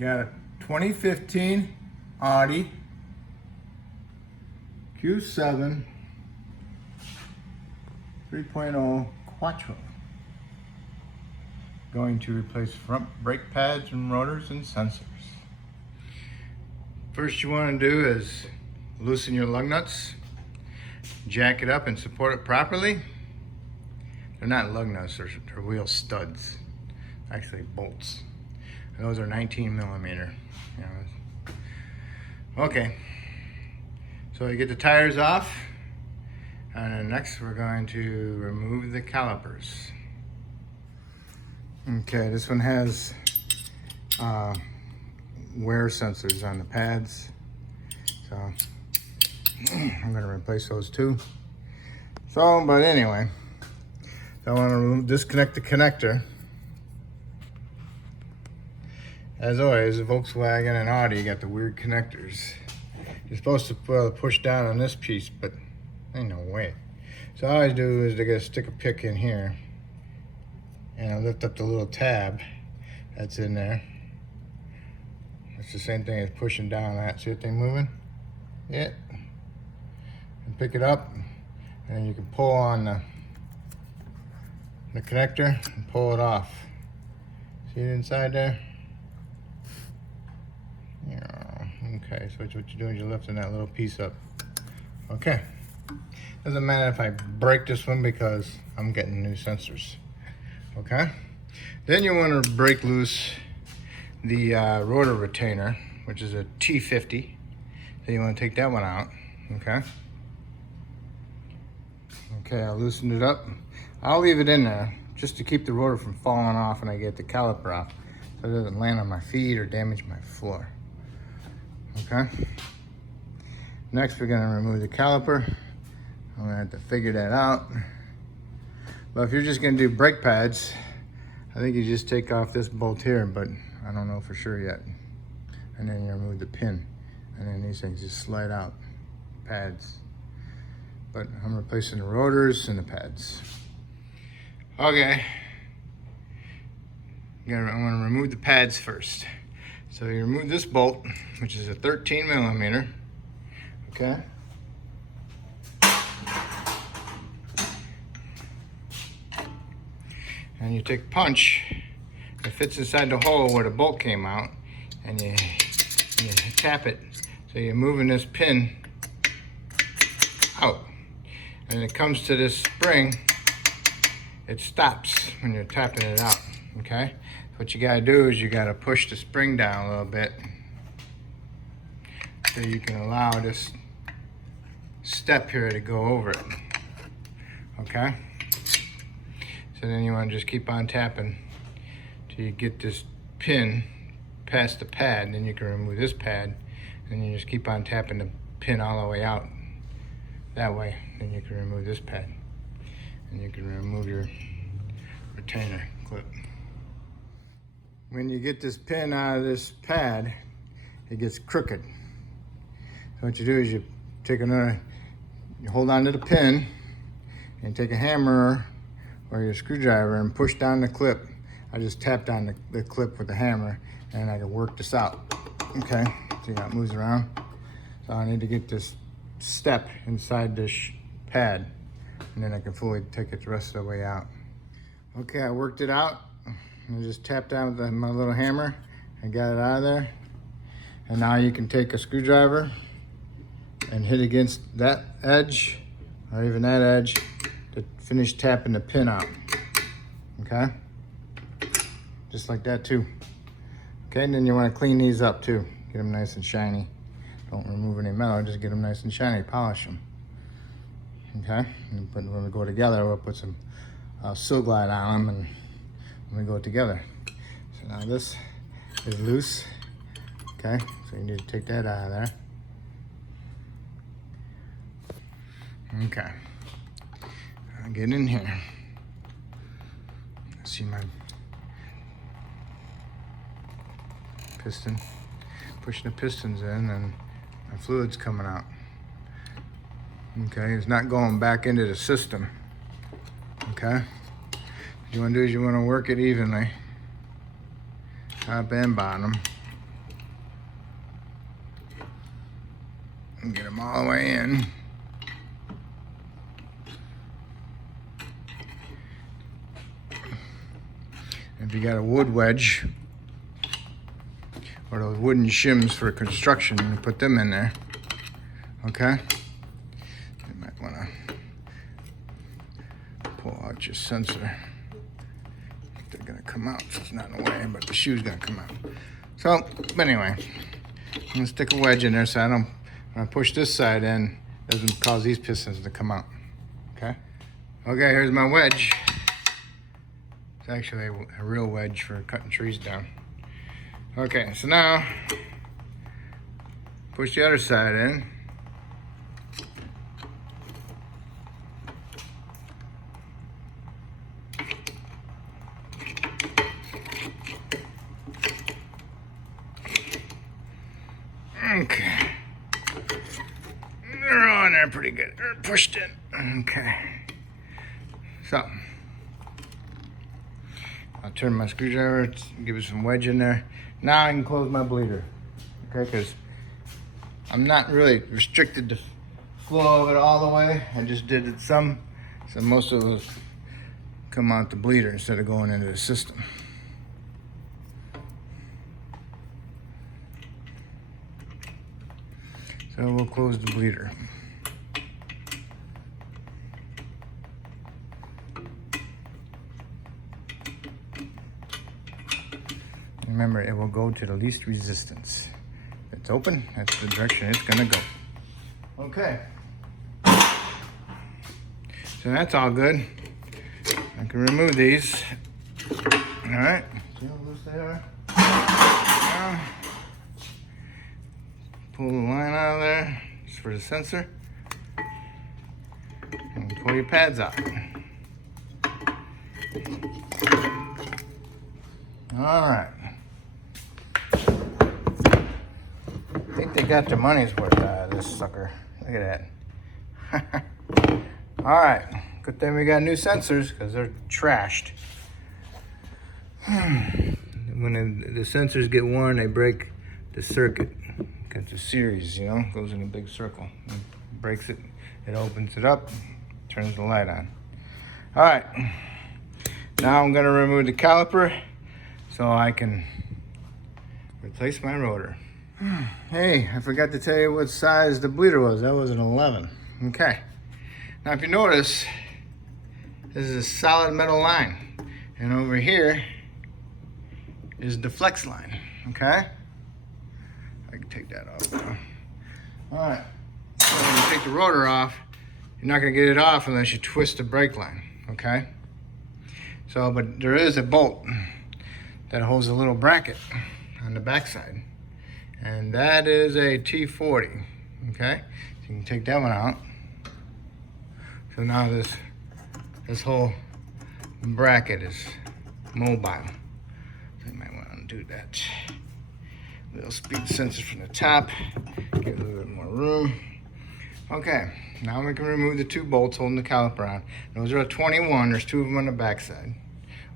Got a 2015 Audi Q7 3.0 Quattro. Going to replace front brake pads and rotors and sensors. First you want to do is loosen your lug nuts, jack it up and support it properly. They're not lug nuts, they're wheel studs, actually bolts. And those are 19 millimeter. Okay, so you get the tires off, and then next we're going to remove the calipers. Okay, this one has wear sensors on the pads, so I'm going to replace those too. So, but anyway, I want to disconnect the connector. As always, the Volkswagen and Audi got the weird connectors. You're supposed to push down on this piece, but ain't no way. So all I do is to stick a pick in here, and I lift up the little tab that's in there. It's the same thing as pushing down that. See that thing moving? Yeah. And pick it up, and then you can pull on the connector and pull it off. See it inside there? Okay, so what you're doing is you're lifting that little piece up. Okay. Doesn't matter if I break this one because I'm getting new sensors. Okay. Then you want to break loose the rotor retainer, which is a T50. So you want to take that one out. Okay. Okay, I'll loosen it up. I'll leave it in there just to keep the rotor from falling off and I get the caliper off, so it doesn't land on my feet or damage my floor. Okay. Next, we're going to remove the caliper. I'm going to have to figure that out. But if you're just going to do brake pads, I think you just take off this bolt here, but I don't know for sure yet. And then you remove the pin, and then these things just slide out, pads. But I'm replacing the rotors and the pads. Okay. I'm going to remove the pads first. So you remove this bolt, which is a 13 millimeter, okay? And you take a punch that fits inside the hole where the bolt came out, and you tap it. So you're moving this pin out. And it comes to this spring, it stops when you're tapping it out, okay? What you gotta do is you gotta push the spring down a little bit so you can allow this step here to go over it, okay? So then you wanna just keep on tapping till you get this pin past the pad, and then you can remove this pad, and you just keep on tapping the pin all the way out that way. Then you can remove this pad, and you can remove your retainer clip. When you get this pin out of this pad, it gets crooked. So what you do is you hold on to the pin, and take a hammer or your screwdriver and push down the clip. I just tapped on the clip with the hammer, and I can work this out. Okay, see how it moves around? So I need to get this step inside this pad, and then I can fully take it the rest of the way out. Okay, I worked it out. I just tapped down with my little hammer and got it out of there. And now you can take a screwdriver and hit against that edge or even that edge to finish tapping the pin out. Okay? Just like that too. Okay, and then you want to clean these up too. Get them nice and shiny. Don't remove any metal, just get them nice and shiny, polish them. Okay? And when we go together, we'll put some Silglide on them and we go together. So now this is loose. Okay, so you need to take that out of there. Okay, I'll get in here. See my piston. Pushing the pistons in, and my fluid's coming out. Okay, it's not going back into the system. Okay. What you want to do is you want to work it evenly, top and bottom. and get them all the way in. If you got a wood wedge or those wooden shims for construction, you put them in there. Okay? You might want to pull out your sensor. They're gonna come out, so it's not in the way, but the shoe's gonna come out. So, but anyway, I'm gonna stick a wedge in there so I don't, when I push this side in, it doesn't cause these pistons to come out. Okay? Okay, here's my wedge. It's actually a real wedge for cutting trees down. Okay, so now, push the other side in. Okay. They're on there pretty good. They're pushed in. Okay. So, I'll turn my screwdriver, give it some wedge in there. Now I can close my bleeder. Okay, because I'm not really restricted to flow of it all the way. I just did it some, so most of those come out the bleeder instead of going into the system. So we'll close the bleeder. Remember, it will go to the least resistance. If it's open, that's the direction it's gonna go. Okay. So that's all good. I can remove these. All right. See how loose they are? Now, pull the line out of there, just for the sensor. And pull your pads out. All right. I think they got their money's worth out of this sucker. Look at that. All right. Good thing we got new sensors because they're trashed. When the sensors get worn, they break the circuit. It's a series, you know, goes in a big circle. It breaks it, it opens it up, turns the light on. All right. Now I'm gonna remove the caliper so I can replace my rotor. Hey, I forgot to tell you what size the bleeder was. That was an 11. Okay. Now if you notice, this is a solid metal line. And over here is the flex line, okay? I can take that off now. All right, so when you take the rotor off, you're not gonna get it off unless you twist the brake line, okay? So, but there is a bolt that holds a little bracket on the backside. And that is a T40, okay? So you can take that one out. So now this whole bracket is mobile. So you might want to do that. Little speed sensors from the top, get a little bit more room. Okay, now we can remove the two bolts holding the caliper on. Those are a 21, there's two of them on the backside,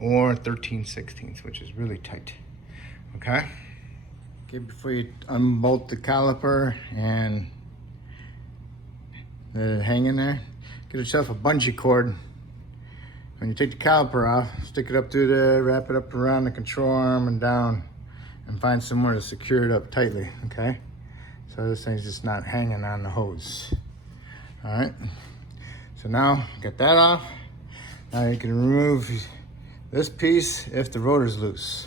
or 13/16, which is really tight, okay? Okay, before you unbolt the caliper and let it hang in there, get yourself a bungee cord. When you take the caliper off, stick it up through there, wrap it up around the control arm and down, and find somewhere to secure it up tightly, okay? So this thing's just not hanging on the hose. All right, so now get that off. Now you can remove this piece if the rotor's loose.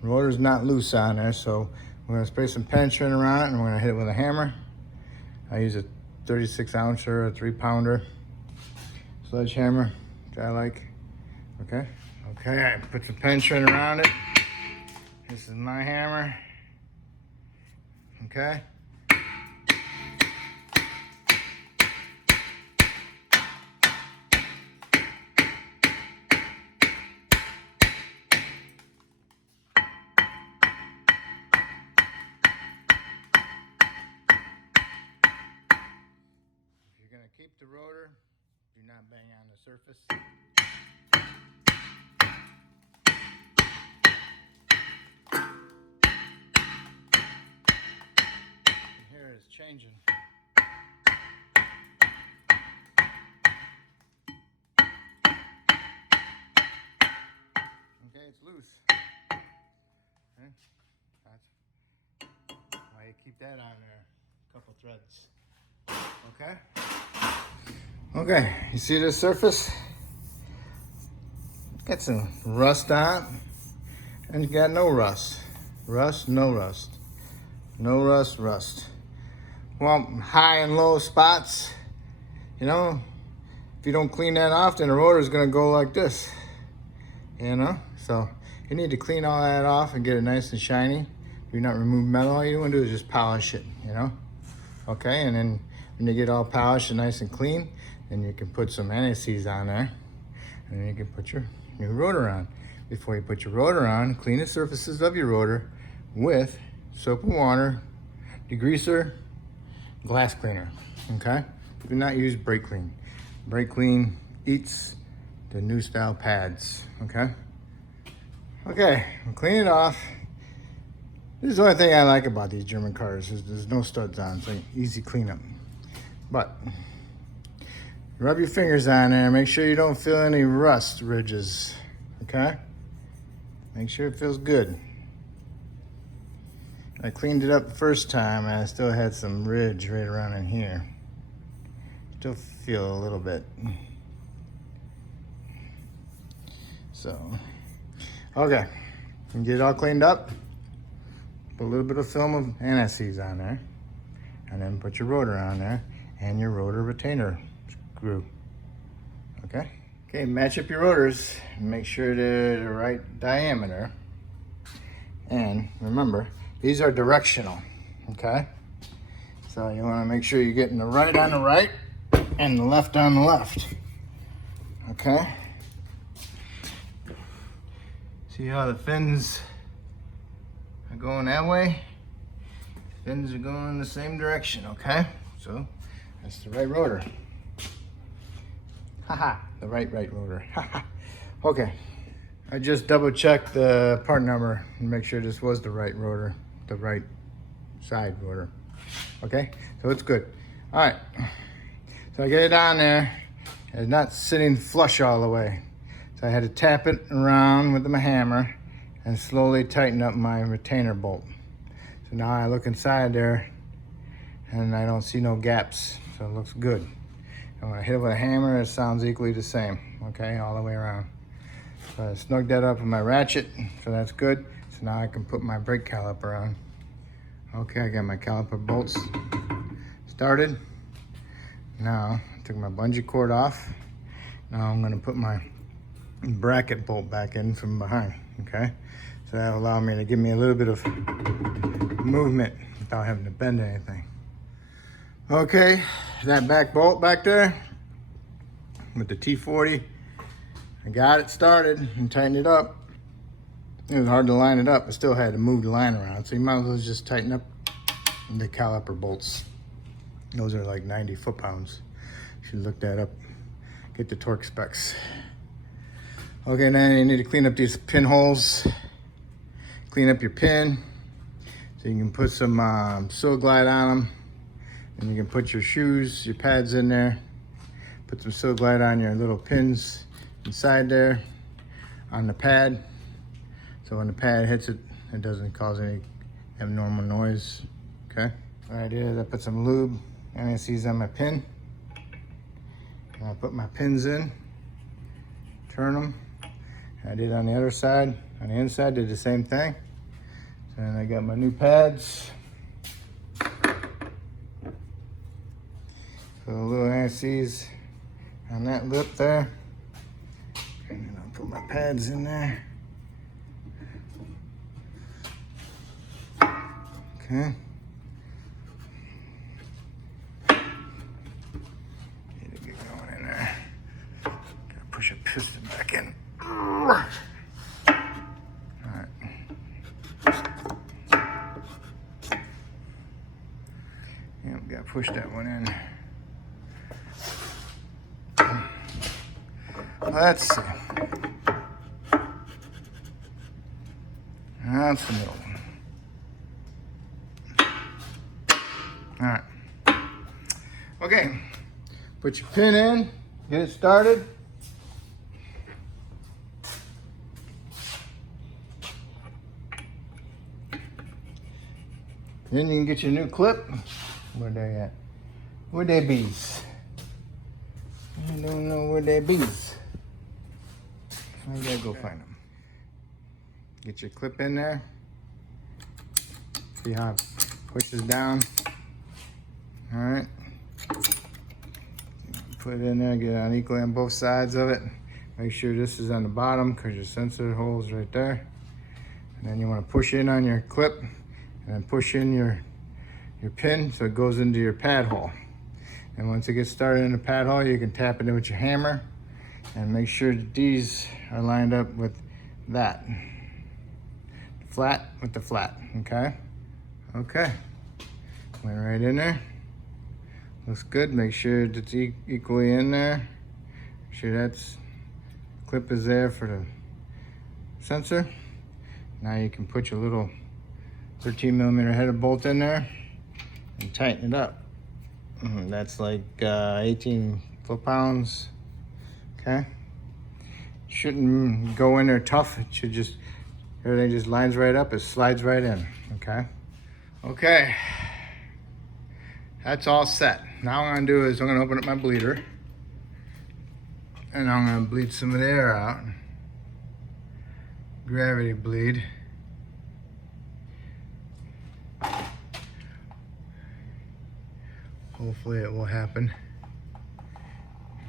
The rotor's not loose on there, so we're gonna spray some penetrant around it and we're gonna hit it with a hammer. I use a 36 ounce or a 3-pounder sledgehammer, which I like, okay? Okay, I put some penetrant around it. This is my hammer, okay? If you're gonna keep the rotor, do not bang on the surface. Here is chain changing. Okay, it's loose. Okay, that's why you keep that on there. A couple threads. Okay. Okay, you see this surface? Got some rust on it, and you got no rust. Rust, no rust. No rust, rust. Well, high and low spots, you know, if you don't clean that off, then the rotor is gonna go like this, you know? So you need to clean all that off and get it nice and shiny. Do not remove metal. All you wanna do is just polish it, you know? Okay, and then when you get all polished and nice and clean, then you can put some anti-seize on there, and then you can put your new rotor on. Before you put your rotor on, clean the surfaces of your rotor with soap and water, degreaser, glass cleaner, okay? Do not use brake clean. Brake clean eats the new style pads, okay? Okay, we'll clean it off. This is the only thing I like about these German cars is there's no studs on, so easy cleanup. But rub your fingers on there, make sure you don't feel any rust ridges, okay? Make sure it feels good. I cleaned it up the first time and I still had some ridge right around in here. Still feel a little bit. So, okay, and get it all cleaned up. Put a little bit of film of anti-seize on there, and then put your rotor on there and your rotor retainer screw. Okay? Okay, match up your rotors and make sure they're the right diameter. And remember, these are directional, okay? So you wanna make sure you're getting the right on the right and the left on the left, okay? See how the fins are going that way? Fins are going in the same direction, okay? So that's the right rotor. Haha, the right rotor. Haha. Okay, I just double checked the part number and make sure this was the right rotor, the right side rotor. Okay, so it's good. All right, so I get it on there. It's not sitting flush all the way. So I had to tap it around with my hammer and slowly tighten up my retainer bolt. So now I look inside there and I don't see no gaps, so it looks good. And when I hit it with a hammer, it sounds equally the same, okay, all the way around. So I snugged that up with my ratchet, so that's good. So now I can put my brake caliper on. Okay, I got my caliper bolts started. Now, I took my bungee cord off. Now I'm gonna put my bracket bolt back in from behind, okay? So that'll allow me to give me a little bit of movement without having to bend anything. Okay, that back bolt back there with the T40, I got it started and tightened it up. It was hard to line it up. I still had to move the line around, so you might as well just tighten up the caliper bolts. Those are like 90 foot-pounds. You should look that up, get the torque specs. Okay, now you need to clean up these pinholes. Clean up your pin so you can put some Sil Glide on them. And you can put your shoes, your pads in there. Put some Sil Glide on your little pins inside there on the pad. So when the pad hits it, it doesn't cause any abnormal noise, okay? What I did is I put some lube, anti-seize on my pin. And I put my pins in, turn them. I did on the other side. On the inside, did the same thing. So then I got my new pads. Put a little anti-seize on that lip there. And then I'll put my pads in there. Okay. Need to get going in there. Gotta push a piston back in. Alright. Yep, gotta push that one in. Let's see. That's the middle one. Alright. Okay, put your pin in, get it started. Then you can get your new clip. Where they at? Where they bees? I don't know where they bees. I gotta go find them. Get your clip in there. See how it pushes down. All right. Put it in there, get it on equally on both sides of it. Make sure this is on the bottom because your sensor hole's right there. And then you want to push in on your clip and then push in your pin so it goes into your pad hole. And once it gets started in the pad hole, you can tap it in with your hammer and make sure that these are lined up with that. Flat with the flat, okay? Okay, went right in there. Looks good, make sure it's equally in there. Make sure that's clip is there for the sensor. Now you can put your little 13mm header bolt in there and tighten it up. That's like 18 foot-pounds, okay? Shouldn't go in there tough. It should just, everything just lines right up, it slides right in, okay? Okay, that's all set. Now what I'm gonna do is I'm gonna open up my bleeder and I'm gonna bleed some of the air out. Gravity bleed. Hopefully it will happen.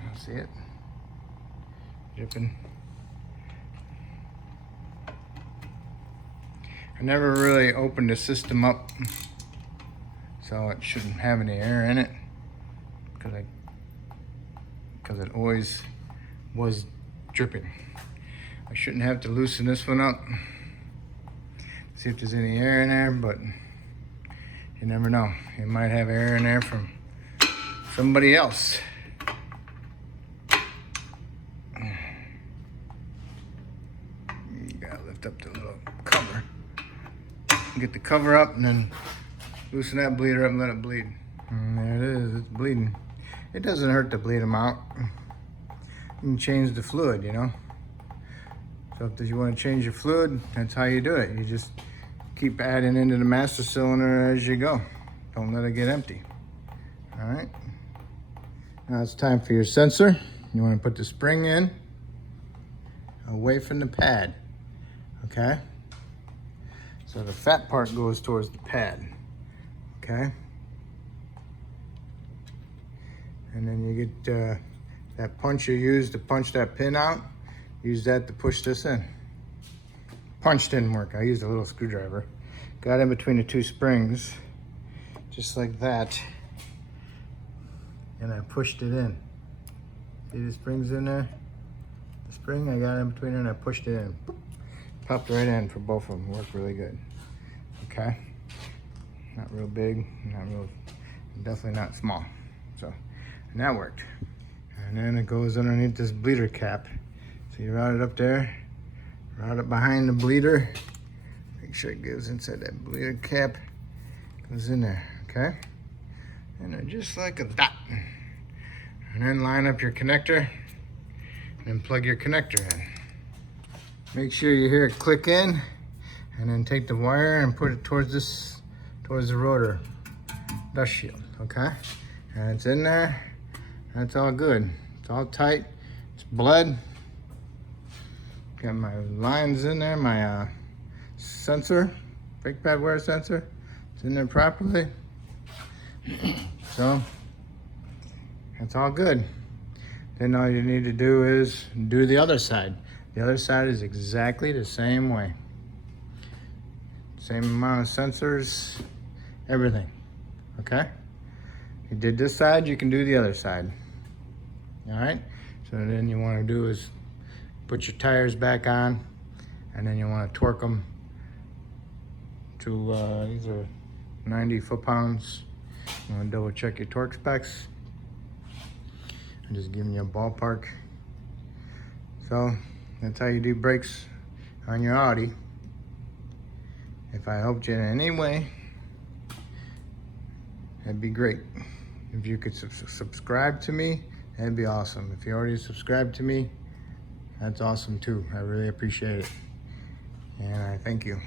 I'll see it. Dripping. I never really opened the system up, so it shouldn't have any air in it because it always was dripping. I shouldn't have to loosen this one up. See if there's any air in there, but you never know. You might have air in there from somebody else. You gotta lift up the little cover. Get the cover up and then loosen that bleeder up and let it bleed. And there it is, it's bleeding. It doesn't hurt to bleed them out. You can change the fluid, you know. So if you want to change your fluid, that's how you do it. You just keep adding into the master cylinder as you go. Don't let it get empty. All right. Now it's time for your sensor. You want to put the spring in away from the pad, okay? So the fat part goes towards the pad, okay? And then you get that punch you use to punch that pin out, use that to push this in. Punch didn't work, I used a little screwdriver. Got in between the two springs, just like that, and I pushed it in. See the springs in there? The spring, I got in between there and I pushed it in. Boop. Popped right in for both of them, worked really good. Okay, not real big, not real, definitely not small. So, and that worked. And then it goes underneath this bleeder cap. So you route it up there, route it behind the bleeder. Make sure it goes inside that bleeder cap, goes in there, okay? And then just like a dot. And then line up your connector and then plug your connector in. Make sure you hear it click in and then take the wire and put it towards the rotor dust shield, okay? And it's in there, that's all good. It's all tight, it's bled. Got my lines in there, my sensor, brake pad wear sensor. It's in there properly. So, that's all good. Then all you need to do is do the other side. The other side is exactly the same way. Same amount of sensors, everything, okay? You did this side, you can do the other side. All right, so then you wanna do is put your tires back on and then you wanna torque them to, these are 90 foot-pounds. You wanna double check your torque specs. I'm just giving you a ballpark. So that's how you do brakes on your Audi. If I helped you in any way, that'd be great. If you could subscribe to me, that'd be awesome. If you already subscribed to me, that's awesome too. I really appreciate it. And I thank you.